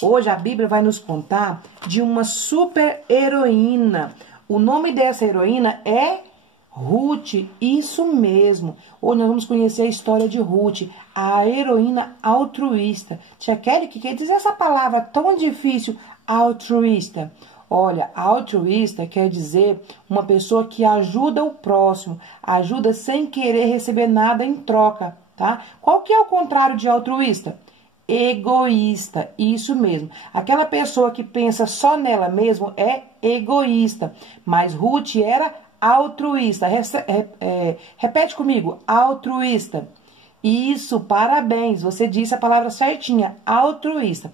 Hoje a Bíblia vai nos contar de uma super heroína. O nome dessa heroína é Ruth, isso mesmo. Hoje nós vamos conhecer a história de Ruth, a heroína altruísta. Tia Kelly, o que quer dizer essa palavra tão difícil, altruísta? Olha, altruísta quer dizer uma pessoa que ajuda o próximo, ajuda sem querer receber nada em troca, tá? Qual que é o contrário de altruísta? Egoísta, isso mesmo. Aquela pessoa que pensa só nela mesma é egoísta, mas Ruth era altruísta. Repete comigo, altruísta. Isso, parabéns, você disse a palavra certinha, altruísta.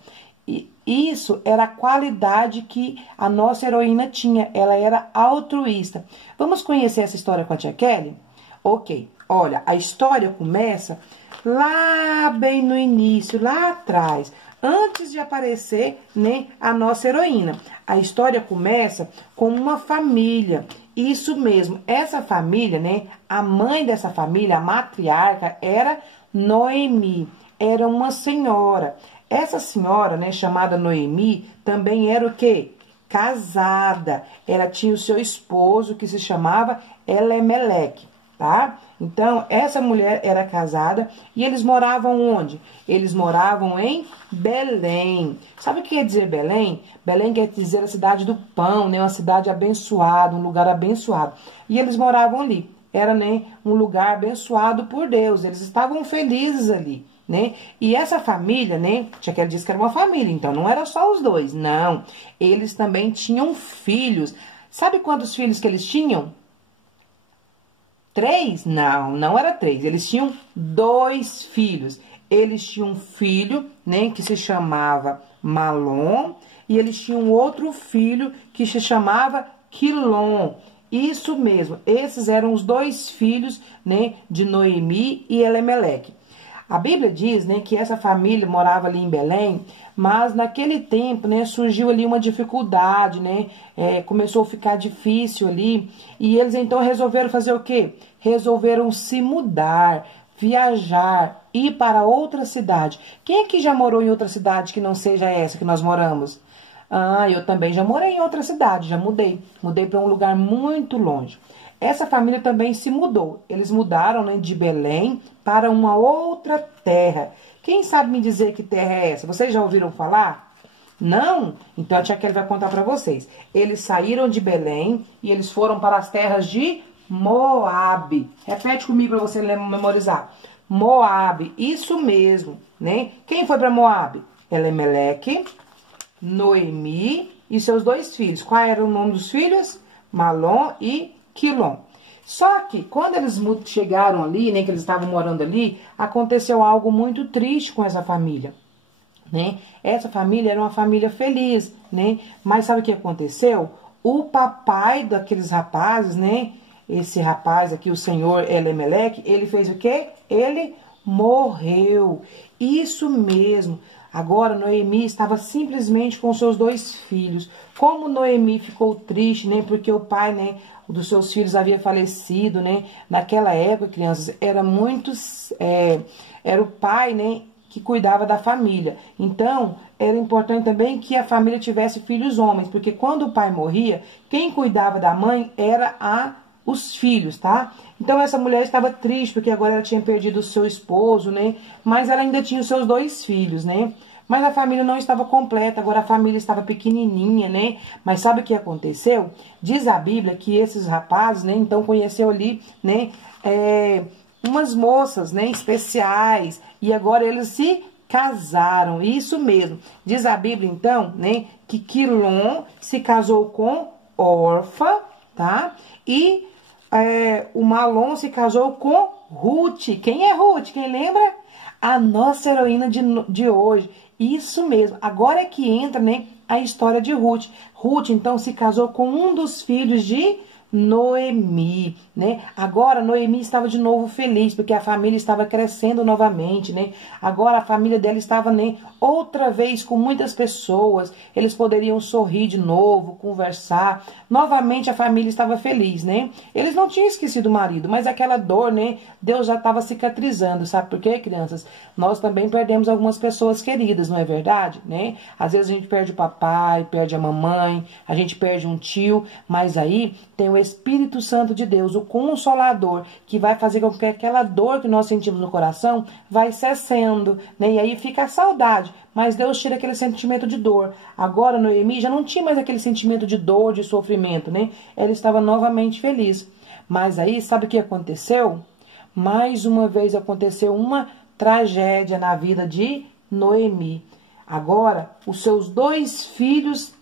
Isso era a qualidade que a nossa heroína tinha, ela era altruísta. Vamos conhecer essa história com a tia Kelly? Ok, olha, a história começa lá bem no início, lá atrás, antes de aparecer, né, a nossa heroína. A história começa com uma família, isso mesmo, essa família, né, a mãe dessa família, a matriarca, era Noemi, era uma senhora. Essa senhora, né, chamada Noemi, também era o quê? Casada. Ela tinha o seu esposo, que se chamava Elimeleque, tá? Então, essa mulher era casada e eles moravam onde? Eles moravam em Belém. Sabe o que quer dizer Belém? Belém quer dizer a cidade do pão, né? Uma cidade abençoada, um lugar abençoado. E eles moravam ali. Era, né, um lugar abençoado por Deus. Eles estavam felizes ali, né? E essa família, né? Tia Kelly disse que era uma família, então não era só os dois, não. Eles também tinham filhos. Sabe quantos filhos que eles tinham? 3? Não, não era 3. Eles tinham 2 filhos. Eles tinham um filho, né, que se chamava Malom, e eles tinham outro filho que se chamava Quilom. Isso mesmo, esses eram os 2 filhos, né, de Noemi e Elimeleque. A Bíblia diz, né, que essa família morava ali em Belém, mas naquele tempo, né, surgiu ali uma dificuldade, né, começou a ficar difícil ali, e eles então resolveram fazer o quê? Resolveram se mudar, viajar, ir para outra cidade. Quem aqui já morou em outra cidade que não seja essa que nós moramos? Ah, eu também já morei em outra cidade, já mudei. Mudei para um lugar muito longe. Essa família também se mudou. Eles mudaram, né, de Belém para uma outra terra. Quem sabe me dizer que terra é essa? Vocês já ouviram falar? Não? Então a tia Kelly vai contar para vocês. Eles saíram de Belém e eles foram para as terras de Moabe. Repete comigo para você memorizar. Moabe, isso mesmo, né? Quem foi para Moabe? Elimeleque, Noemi e seus 2 filhos. Qual era o nome dos filhos? Malom e Quilom. Só que quando eles chegaram ali, né, que eles estavam morando ali, aconteceu algo muito triste com essa família, né? Essa família era uma família feliz, né? Mas sabe o que aconteceu? O papai daqueles rapazes, né? Esse rapaz aqui, o senhor Elimeleque, ele fez o quê? Ele morreu. Isso mesmo. Agora, Noemi estava simplesmente com seus 2 filhos. Como Noemi ficou triste, né? Porque o pai, né, dos seus filhos havia falecido, né? Naquela época, crianças, era o pai, né, que cuidava da família. Então, era importante também que a família tivesse filhos homens, porque quando o pai morria, quem cuidava da mãe era os filhos, tá? Então essa mulher estava triste, porque agora ela tinha perdido o seu esposo, né? Mas ela ainda tinha os seus 2 filhos, né? Mas a família não estava completa, agora a família estava pequenininha, né? Mas sabe o que aconteceu? Diz a Bíblia que esses rapazes, né, então conheceu ali, né, umas moças, né, especiais, e agora eles se casaram, isso mesmo. Diz a Bíblia, então, né, que Quilom se casou com Orfa, tá? E o Malom se casou com Ruth. Quem é Ruth? Quem lembra? A nossa heroína de hoje. Isso mesmo. Agora é que entra, né, a história de Ruth. Ruth, então, se casou com um dos filhos de Noemi, né? Agora Noemi estava de novo feliz, porque a família estava crescendo novamente, né? Agora a família dela estava, né, outra vez com muitas pessoas, eles poderiam sorrir de novo, conversar. Novamente a família estava feliz, né? Eles não tinham esquecido o marido, mas aquela dor, né, Deus já estava cicatrizando, sabe por quê, crianças? Nós também perdemos algumas pessoas queridas, não é verdade, né? Às vezes a gente perde o papai, perde a mamãe, a gente perde um tio, mas aí tem o Espírito Santo de Deus, o Consolador, que vai fazer com que aquela dor que nós sentimos no coração vai cessando, né? E aí fica a saudade, mas Deus tira aquele sentimento de dor. Agora Noemi já não tinha mais aquele sentimento de dor, de sofrimento, né? Ela estava novamente feliz. Mas aí, sabe o que aconteceu? Mais uma vez aconteceu uma tragédia na vida de Noemi. Agora, os seus 2 filhos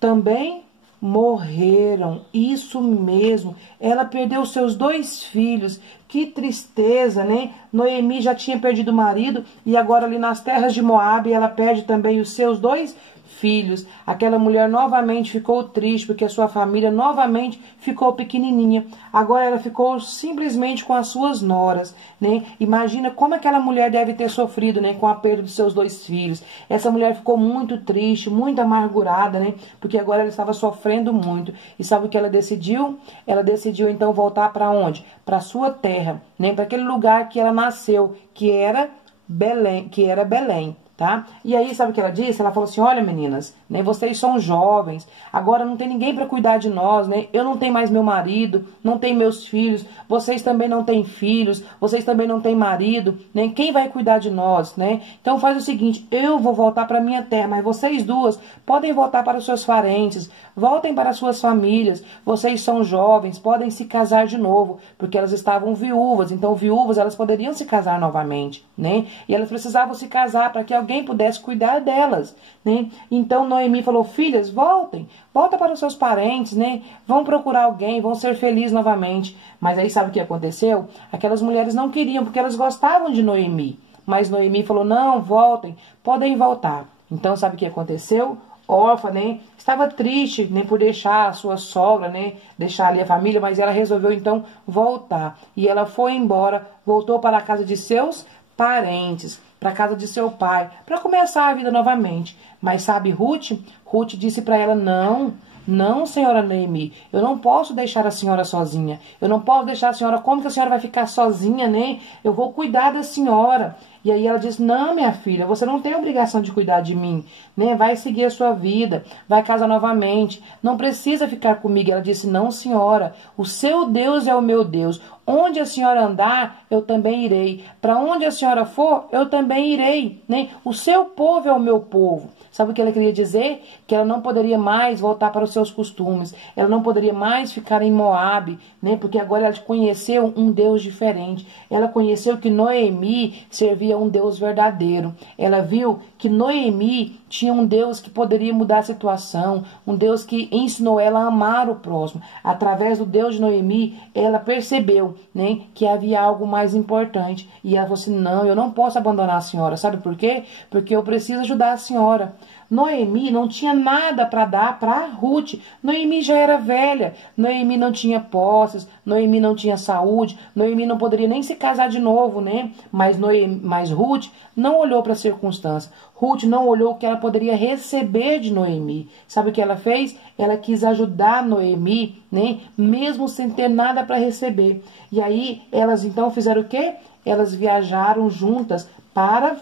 também morreram. Isso mesmo. Ela perdeu seus 2 filhos. Que tristeza, né? Noemi já tinha perdido o marido e agora ali nas terras de Moabe ela perde também os seus 2 filhos. Aquela mulher novamente ficou triste porque a sua família novamente ficou pequenininha. Agora ela ficou simplesmente com as suas noras, né? Imagina como aquela mulher deve ter sofrido, né, com a perda dos seus 2 filhos. Essa mulher ficou muito triste, muito amargurada, né? Porque agora ela estava sofrendo muito. E sabe o que ela decidiu? Ela decidiu então voltar para onde? Para sua terra, né? Para aquele lugar que ela nasceu, que era Belém. Tá? E aí, sabe o que ela disse? Ela falou assim, olha meninas, né, vocês são jovens, agora não tem ninguém para cuidar de nós, né? Eu não tenho mais meu marido, não tenho meus filhos, vocês também não têm filhos, vocês também não têm marido, né? Quem vai cuidar de nós, né? Então faz o seguinte, eu vou voltar para minha terra, mas vocês duas podem voltar para os seus parentes, voltem para as suas famílias, vocês são jovens, podem se casar de novo, porque elas estavam viúvas, então viúvas elas poderiam se casar novamente, né? E elas precisavam se casar para que alguém pudesse cuidar delas, né? Então Noemi falou, filhas, voltem, volta para os seus parentes, né? Vão procurar alguém, vão ser felizes novamente. Mas aí sabe o que aconteceu? Aquelas mulheres não queriam, porque elas gostavam de Noemi. Mas Noemi falou, não, voltem, podem voltar. Então sabe o que aconteceu? Órfã, né? Estava triste, né, por deixar a sua sogra, né, deixar ali a família, mas ela resolveu então voltar. E ela foi embora, voltou para a casa de seus parentes, para a casa de seu pai, para começar a vida novamente. Mas sabe Ruth? Ruth disse para ela, não, senhora Noemi, eu não posso deixar a senhora sozinha. Eu não posso deixar a senhora, como que a senhora vai ficar sozinha, né? Eu vou cuidar da senhora. E aí ela disse, não, minha filha, você não tem obrigação de cuidar de mim, né? Vai seguir a sua vida, vai casar novamente, não precisa ficar comigo. Ela disse, não, senhora, o seu Deus é o meu Deus. Onde a senhora andar, eu também irei. Para onde a senhora for, eu também irei, né? O seu povo é o meu povo. Sabe o que ela queria dizer? Que ela não poderia mais voltar para os seus costumes. Ela não poderia mais ficar em Moabe, né? Porque agora ela conheceu um Deus diferente. Ela conheceu que Noemi servia a um Deus verdadeiro. Ela viu que Noemi tinha um Deus que poderia mudar a situação. Um Deus que ensinou ela a amar o próximo. Através do Deus de Noemi, ela percebeu, né, que havia algo mais importante. E ela falou assim, não, eu não posso abandonar a senhora. Sabe por quê? Porque eu preciso ajudar a senhora. Noemi não tinha nada para dar para Ruth. Noemi já era velha. Noemi não tinha posses. Noemi não tinha saúde. Noemi não poderia nem se casar de novo, né? Mas Ruth não olhou para a circunstância. Ruth não olhou o que ela poderia receber de Noemi. Sabe o que ela fez? Ela quis ajudar Noemi, né? Mesmo sem ter nada para receber. E aí elas então fizeram o quê? Elas viajaram juntas para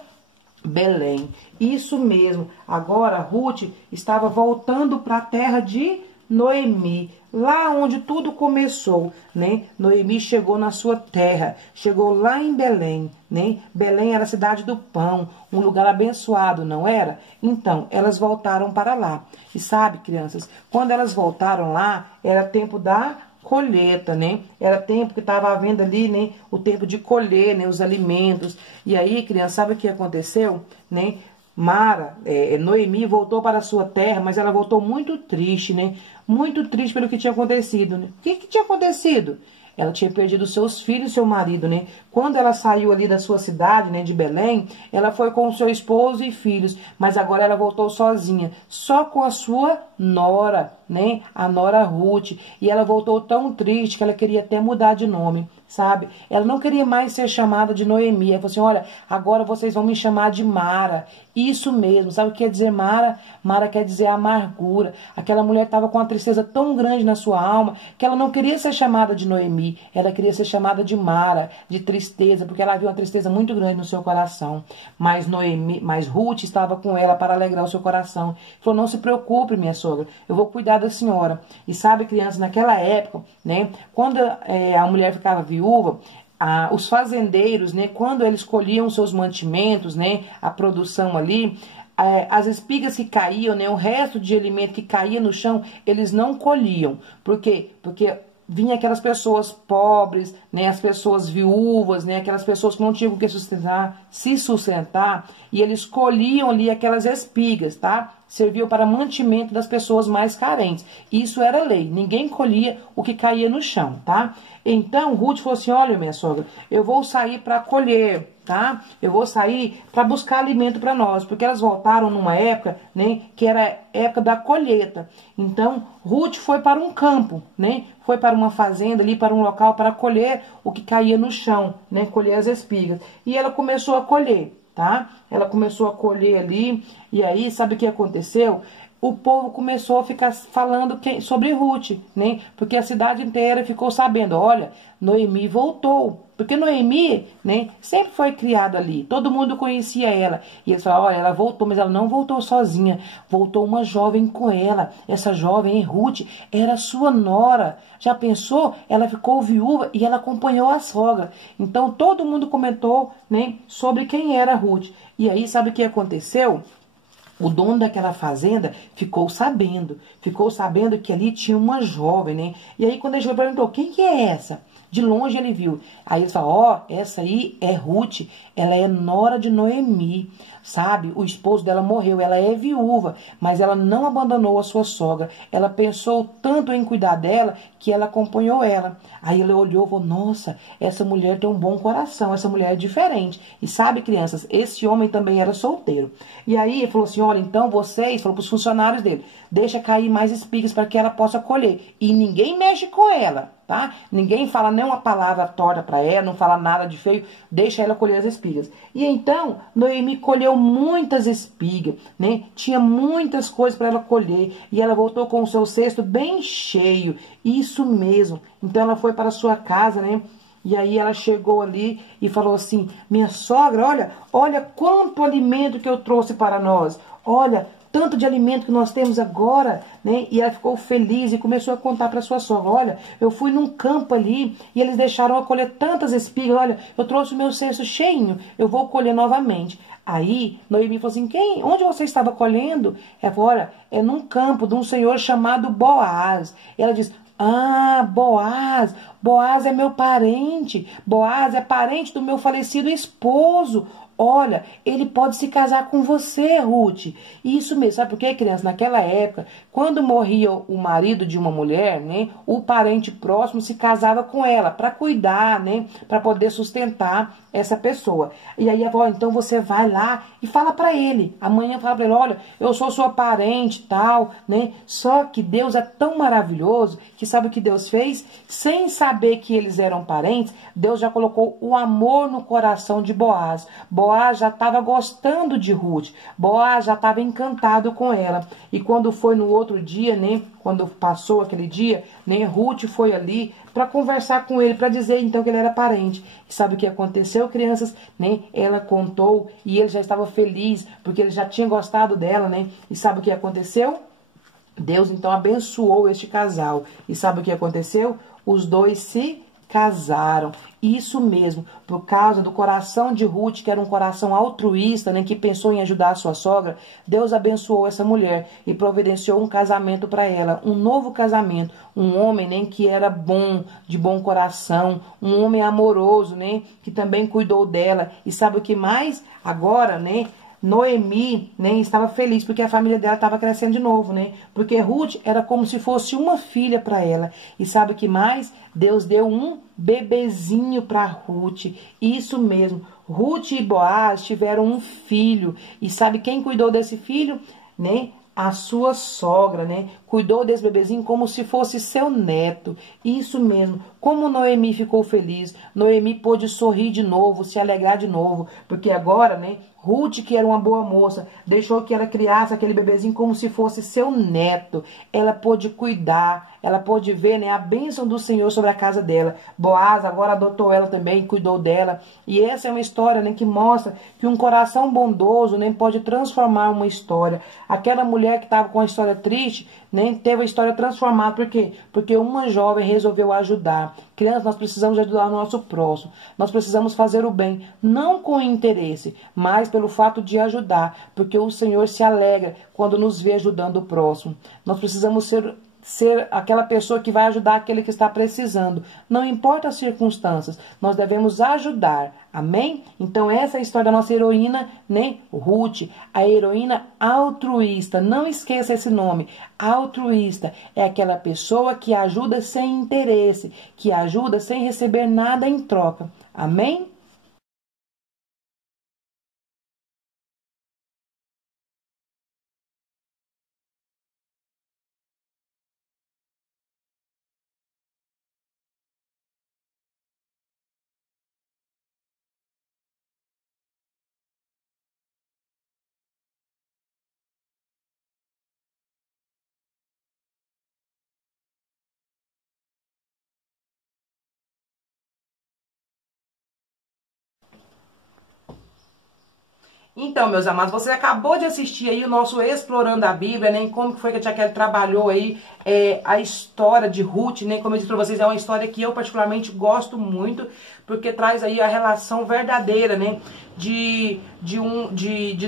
Belém. Isso mesmo. Agora Ruth estava voltando para a terra de Noemi, lá onde tudo começou, né? Noemi chegou na sua terra, chegou lá em Belém, né? Belém era a cidade do pão, um lugar abençoado, não era? Então, elas voltaram para lá. E sabe, crianças, quando elas voltaram lá, era tempo da colheita, né? Era tempo que estava havendo ali, né? O tempo de colher, né? Os alimentos. E aí, criança, sabe o que aconteceu, né? Noemi voltou para a sua terra, mas ela voltou muito triste, né? Muito triste pelo que tinha acontecido, né? O que tinha acontecido? ela tinha perdido seus filhos e seu marido, né? Quando ela saiu ali da sua cidade, né, de Belém, ela foi com o seu esposo e filhos, mas agora ela voltou sozinha, só com a sua nora, né? A nora Ruth. E ela voltou tão triste que ela queria até mudar de nome, sabe? Ela não queria mais ser chamada de Noemi. Ela falou assim, olha, agora vocês vão me chamar de Mara. Isso mesmo, sabe o que quer dizer Mara? Mara quer dizer amargura. Aquela mulher estava com uma tristeza tão grande na sua alma que ela não queria ser chamada de Noemi, ela queria ser chamada de Mara, de tristeza, porque ela viu uma tristeza muito grande no seu coração. Mas Ruth estava com ela para alegrar o seu coração. Falou, não se preocupe, minha sogra, eu vou cuidar da senhora. E sabe, crianças, naquela época, né, quando a mulher ficava viúva, os fazendeiros, né, quando eles colhiam seus mantimentos, né, a produção ali, as espigas que caíam, né, o resto de alimento que caía no chão, eles não colhiam. Por quê? Porque vinha aquelas pessoas pobres, né, as pessoas viúvas, né, aquelas pessoas que não tinham o que se sustentar, e eles colhiam ali aquelas espigas, tá? Serviam para mantimento das pessoas mais carentes. Isso era lei, ninguém colhia o que caía no chão, tá? Então, Ruth falou assim, olha, minha sogra, eu vou sair para colher, tá? Eu vou sair para buscar alimento para nós, porque elas voltaram numa época, né, que era a época da colheita. Então, Ruth foi para um campo, né? Foi para uma fazenda ali, para um local para colher o que caía no chão, né? Colher as espigas. E ela começou a colher, tá? Ela começou a colher ali, e aí, sabe o que aconteceu? O povo começou a ficar falando sobre Ruth, né? Porque a cidade inteira ficou sabendo, olha, Noemi voltou. Porque Noemi, né, sempre foi criada ali, todo mundo conhecia ela. E eles falaram, olha, ela voltou, mas ela não voltou sozinha, voltou uma jovem com ela. Essa jovem, Ruth, era sua nora. Já pensou? Ela ficou viúva e ela acompanhou a sogra. Então todo mundo comentou, né, sobre quem era Ruth. E aí, sabe o que aconteceu? O dono daquela fazenda ficou sabendo que ali tinha uma jovem, né? E aí quando ele perguntou, quem que é essa? De longe ele viu. Aí ele falou, ó, essa aí é Ruth, ela é nora de Noemi, sabe? O esposo dela morreu, ela é viúva, mas ela não abandonou a sua sogra. Ela pensou tanto em cuidar dela que ela acompanhou ela. Aí ele olhou e falou, nossa, essa mulher tem um bom coração, essa mulher é diferente. E sabe, crianças, esse homem também era solteiro. E aí ele falou assim, olha, então vocês, falou para os funcionários dele, deixa cair mais espigas para que ela possa colher. E ninguém mexe com ela, tá? Ninguém fala nem uma palavra torta para ela, não fala nada de feio, deixa ela colher as espigas. E então, Noemi colheu muitas espigas, né? Tinha muitas coisas para ela colher, e ela voltou com o seu cesto bem cheio, isso mesmo. Então ela foi para a sua casa, né? E aí ela chegou ali e falou assim, minha sogra, olha quanto alimento que eu trouxe para nós, olha, tanto de alimento que nós temos agora, né? E ela ficou feliz e começou a contar para sua sogra, olha, eu fui num campo ali e eles deixaram eu colher tantas espigas, olha, eu trouxe o meu cesto cheinho, eu vou colher novamente. Aí Noemi falou assim, onde você estava colhendo? Ela falou, olha, é num campo de um senhor chamado Boaz. E ela disse, ah, Boaz é meu parente, Boaz é parente do meu falecido esposo. Olha, ele pode se casar com você, Ruth. Isso mesmo, sabe por quê, criança? Naquela época, quando morria o marido de uma mulher, né, o parente próximo se casava com ela para cuidar, né, para poder sustentar essa pessoa. E aí ela falou, então você vai lá e fala para ele. Amanhã fala para ele, olha, eu sou sua parente, tal, né? Só que Deus é tão maravilhoso que sabe o que Deus fez? Sem saber que eles eram parentes, Deus já colocou o amor no coração de Boaz. Boaz já estava gostando de Ruth. Boaz já estava encantado com ela. E quando foi no outro dia, né? Quando passou aquele dia, né? Ruth foi ali para conversar com ele, para dizer então que ele era parente. E sabe o que aconteceu, crianças? Né? Ela contou e ele já estava feliz, porque ele já tinha gostado dela, né? E sabe o que aconteceu? Deus então abençoou este casal. E sabe o que aconteceu? Os dois se casaram. Isso mesmo, por causa do coração de Ruth, que era um coração altruísta, né, que pensou em ajudar a sua sogra, Deus abençoou essa mulher e providenciou um casamento para ela, um novo casamento, um homem, né, que era bom, de bom coração, um homem amoroso, né, que também cuidou dela. E sabe o que mais? Agora, né, Noemi, né, estava feliz porque a família dela estava crescendo de novo, né? Porque Ruth era como se fosse uma filha para ela. E sabe o que mais? Deus deu um bebezinho para Ruth. Isso mesmo. Ruth e Boaz tiveram um filho. E sabe quem cuidou desse filho? Né? A sua sogra, né? Cuidou desse bebezinho como se fosse seu neto. Isso mesmo. Como Noemi ficou feliz. Noemi pôde sorrir de novo, se alegrar de novo. Porque agora, né? Ruth, que era uma boa moça, deixou que ela criasse aquele bebezinho como se fosse seu neto. Ela pôde cuidar, ela pôde ver, né, a bênção do Senhor sobre a casa dela. Boaz agora adotou ela também, cuidou dela. E essa é uma história, né, que mostra que um coração bondoso, né, pode transformar uma história. Aquela mulher que estava com a história triste, né, teve a história transformada. Por quê? Porque uma jovem resolveu ajudar. Crianças, nós precisamos ajudar o nosso próximo. Nós precisamos fazer o bem, não com interesse, mas pelo fato de ajudar, porque o Senhor se alegra quando nos vê ajudando o próximo. Nós precisamos ser aquela pessoa que vai ajudar aquele que está precisando. Não importa as circunstâncias, nós devemos ajudar. Amém? Então essa é a história da nossa heroína, né? Ruth, a heroína altruísta. Não esqueça esse nome. Altruísta é aquela pessoa que ajuda sem interesse, que ajuda sem receber nada em troca. Amém? Então, meus amados, você acabou de assistir aí o nosso Explorando a Bíblia, né? Como que foi que a Tia Kelly trabalhou aí a história de Ruth, né? Como eu disse pra vocês, é uma história que eu particularmente gosto muito, porque traz aí a relação verdadeira, né? De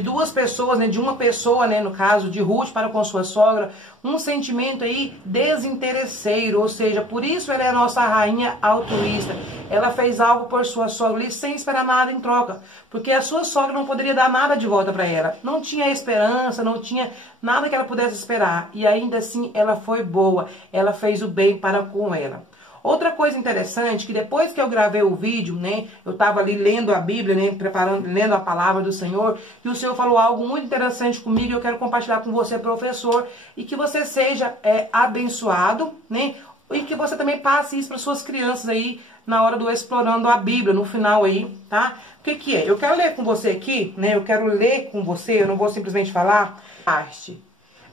duas pessoas, né? De uma pessoa, né? No caso de Ruth para com sua sogra, um sentimento aí desinteresseiro, ou seja, por isso ela é a nossa rainha altruísta. Ela fez algo por sua sogra ali sem esperar nada em troca, porque a sua sogra não poderia dar nada de volta para ela. Não tinha esperança, não tinha nada que ela pudesse esperar. E ainda assim ela foi boa, ela fez o bem para com ela. Outra coisa interessante, que depois que eu gravei o vídeo, né, eu estava ali lendo a Bíblia, né, lendo a palavra do Senhor, e o Senhor falou algo muito interessante comigo, e eu quero compartilhar com você, professor, e que você seja abençoado, né, e que você também passe isso para suas crianças aí, na hora do Explorando a Bíblia, no final aí, tá? O que que é? Eu quero ler com você aqui, né, eu quero ler com você, eu não vou simplesmente falar.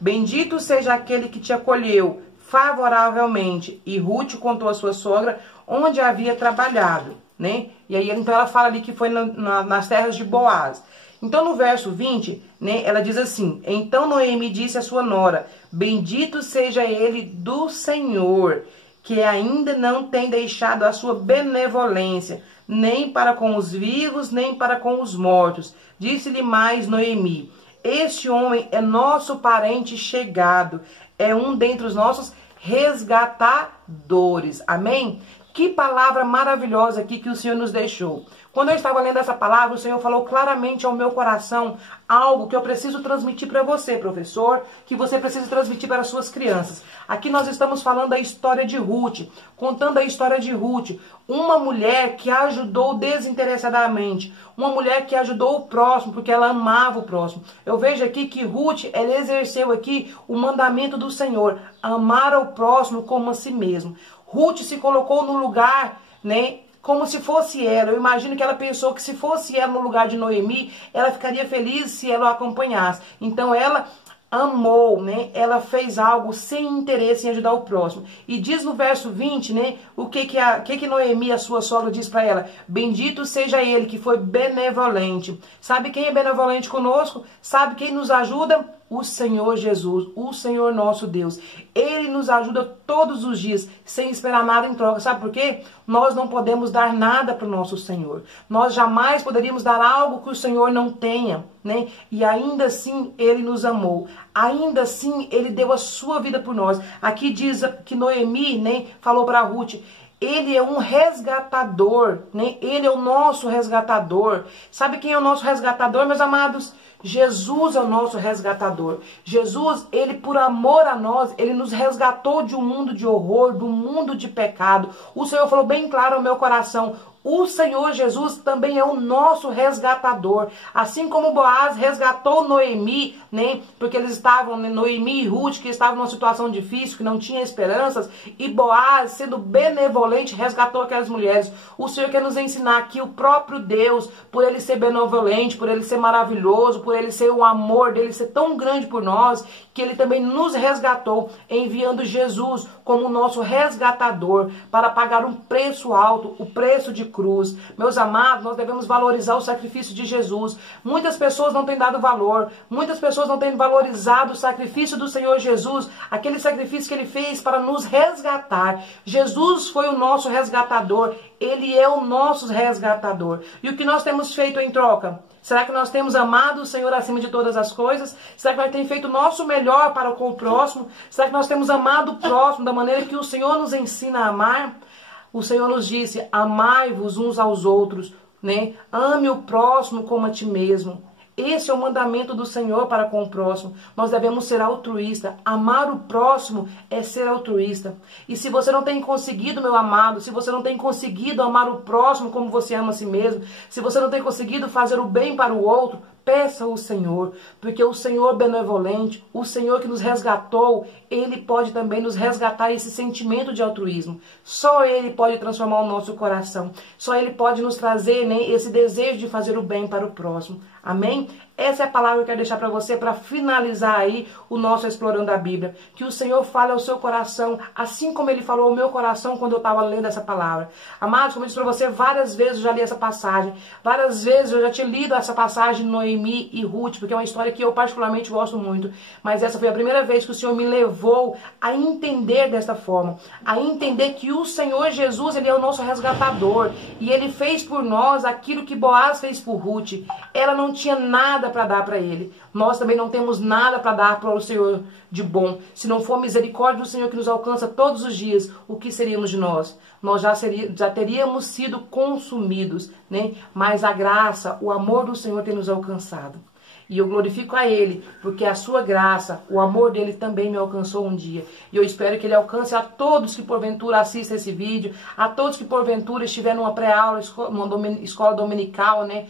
Bendito seja aquele que te acolheu favoravelmente. E Ruth contou a sua sogra onde havia trabalhado, né? E aí então ela fala ali que foi nas terras de Boaz. Então no verso 20, né, ela diz assim: então Noemi disse à sua nora: bendito seja ele do Senhor, que ainda não tem deixado a sua benevolência, nem para com os vivos, nem para com os mortos. Disse-lhe mais Noemi: este homem é nosso parente chegado, é um dentre os nossos resgatadores. Amém? Que palavra maravilhosa aqui que o Senhor nos deixou. Quando eu estava lendo essa palavra, o Senhor falou claramente ao meu coração algo que eu preciso transmitir para você, professor, que você precisa transmitir para as suas crianças. Aqui nós estamos falando da história de Ruth, contando a história de Ruth, uma mulher que ajudou desinteressadamente, uma mulher que ajudou o próximo, porque ela amava o próximo. Eu vejo aqui que Ruth, ela exerceu aqui o mandamento do Senhor, amar ao próximo como a si mesmo. Ruth se colocou no lugar, né, como se fosse ela. Eu imagino que ela pensou que se fosse ela no lugar de Noemi, ela ficaria feliz se ela o acompanhasse. Então ela amou, né? Ela fez algo sem interesse em ajudar o próximo. E diz no verso 20, né? O que Noemi, a sua sogra, diz para ela? Bendito seja ele que foi benevolente. Sabe quem é benevolente conosco? Sabe quem nos ajuda? O Senhor Jesus, o Senhor nosso Deus. Ele nos ajuda todos os dias, sem esperar nada em troca. Sabe por quê? Nós não podemos dar nada para o nosso Senhor. Nós jamais poderíamos dar algo que o Senhor não tenha, né? E ainda assim, Ele nos amou. Ainda assim, Ele deu a sua vida por nós. Aqui diz que Noemi, né, falou para Ruth: Ele é um resgatador, né? Ele é o nosso resgatador. Sabe quem é o nosso resgatador, meus amados? Jesus é o nosso resgatador. Jesus, ele por amor a nós, ele nos resgatou de um mundo de horror, do mundo de pecado. O Senhor falou bem claro ao meu coração: o Senhor Jesus também é o nosso resgatador. Assim como Boaz resgatou Noemi, né? Porque eles estavam, né, Noemi e Ruth, que estavam numa situação difícil, que não tinha esperanças, e Boaz, sendo benevolente, resgatou aquelas mulheres. O Senhor quer nos ensinar que o próprio Deus, por ele ser benevolente, por ele ser maravilhoso, por ele ser o amor dele ser tão grande por nós, que ele também nos resgatou, enviando Jesus como o nosso resgatador, para pagar um preço alto, o preço de cruz. Meus amados, nós devemos valorizar o sacrifício de Jesus. Muitas pessoas não têm dado valor, muitas pessoas não têm valorizado o sacrifício do Senhor Jesus, aquele sacrifício que ele fez para nos resgatar. Jesus foi o nosso resgatador, ele é o nosso resgatador. E o que nós temos feito em troca? Será que nós temos amado o Senhor acima de todas as coisas? Será que nós temos feito o nosso melhor para com o próximo? Será que nós temos amado o próximo da maneira que o Senhor nos ensina a amar? O Senhor nos disse: amai-vos uns aos outros, né? Ame o próximo como a ti mesmo. Esse é o mandamento do Senhor para com o próximo. Nós devemos ser altruístas. Amar o próximo é ser altruísta. E se você não tem conseguido, meu amado, se você não tem conseguido amar o próximo como você ama a si mesmo, se você não tem conseguido fazer o bem para o outro, peça ao Senhor, porque o Senhor benevolente, o Senhor que nos resgatou, ele pode também nos resgatar esse sentimento de altruísmo. Só ele pode transformar o nosso coração. Só ele pode nos trazer, né, esse desejo de fazer o bem para o próximo. Amém? Essa é a palavra que eu quero deixar para você, para finalizar aí o nosso Explorando a Bíblia. Que o Senhor fale ao seu coração, assim como ele falou ao meu coração quando eu estava lendo essa palavra. Amados, como eu disse para você, várias vezes eu já li essa passagem. Várias vezes eu já tinha lido essa passagem de Noemi e Ruth, porque é uma história que eu particularmente gosto muito. Mas essa foi a primeira vez que o Senhor me levou a entender desta forma. A entender que o Senhor Jesus, ele é o nosso resgatador. E ele fez por nós aquilo que Boaz fez por Ruth. Ela não tinha nada para dar para ele. Nós também não temos nada para dar para o Senhor de bom. Se não for a misericórdia do Senhor que nos alcança todos os dias, o que seríamos de nós? Nós já teríamos sido consumidos, né? Mas a graça, o amor do Senhor tem nos alcançado. E eu glorifico a Ele, porque a sua graça, o amor dele também me alcançou um dia. E eu espero que Ele alcance a todos que porventura assistem esse vídeo, a todos que porventura estiverem numa pré-aula, numa escola dominical, né?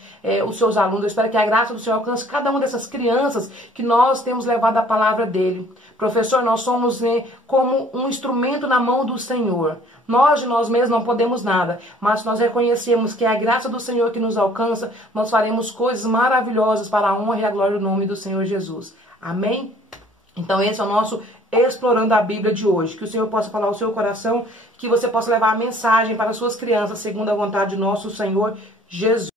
Os seus alunos. Eu espero que a graça do Senhor alcance cada uma dessas crianças que nós temos levado a palavra dEle. Professor, nós somos, né, como um instrumento na mão do Senhor. Nós de nós mesmos não podemos nada, mas nós reconhecemos que é a graça do Senhor que nos alcança, nós faremos coisas maravilhosas para a honra e a glória do nome do Senhor Jesus. Amém? Então esse é o nosso Explorando a Bíblia de hoje. Que o Senhor possa falar ao seu coração, que você possa levar a mensagem para as suas crianças, segundo a vontade de nosso Senhor Jesus.